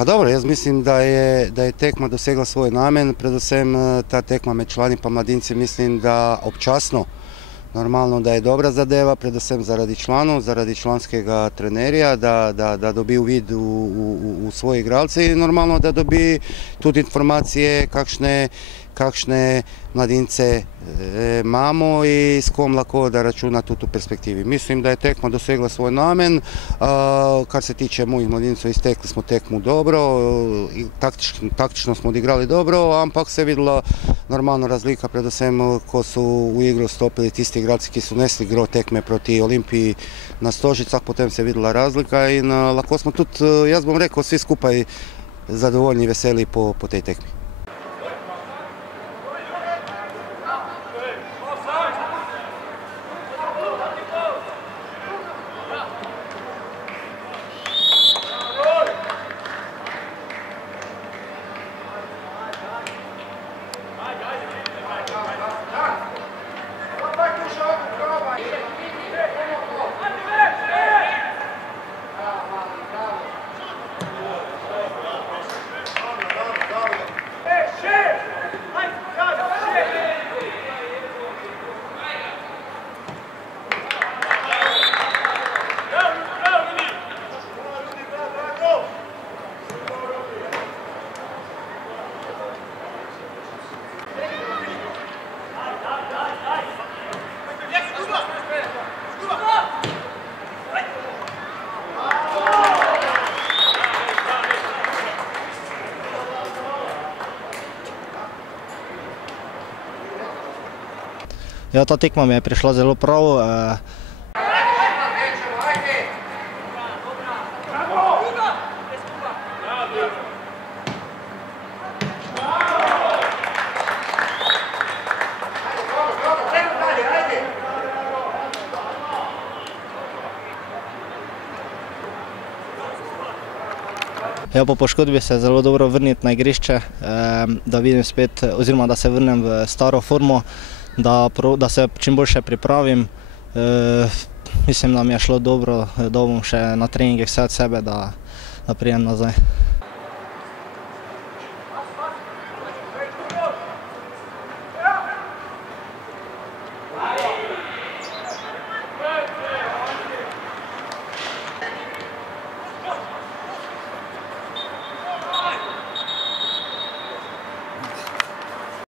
Pa dobro, jaz mislim, da je tekma dosegla svoj namen, predvsem ta tekma med člani pa mladinci, mislim, da občasno, normalno, da je dobra zadeva, predvsem zaradi članov, zaradi članskega trenerja, da dobi uvid v svoje igralce in normalno, da dobi tudi informacije, kakšne mladince imamo in s kom lahko da računa tudi v perspektivi. Mislim, da je tekma dosegla svoj namen. Kar se tiče mojih mladincev, iztekli smo tekmu dobro, taktično smo odigrali dobro, ampak se je videla normalna razlika, predvsem ko su u igru stopili tisti igralci ki su nesli gro tekme proti Olimpiji na Stožicah, potem se je videla razlika in lahko smo tudi, jaz bom rekao, svi skupaj zadovoljni i veseli po tej tekmi. Ja, ta tekma mi je prišla zelo prav. Ja, po poškodbi se zelo dobro vrniti na igrišče, da vidim spet, oziroma da se vrnem v staro formo, da se čim boljše pripravim. Mislim, da mi je šlo dobro, da bom še na treningih vse od sebe, da pridem nazaj.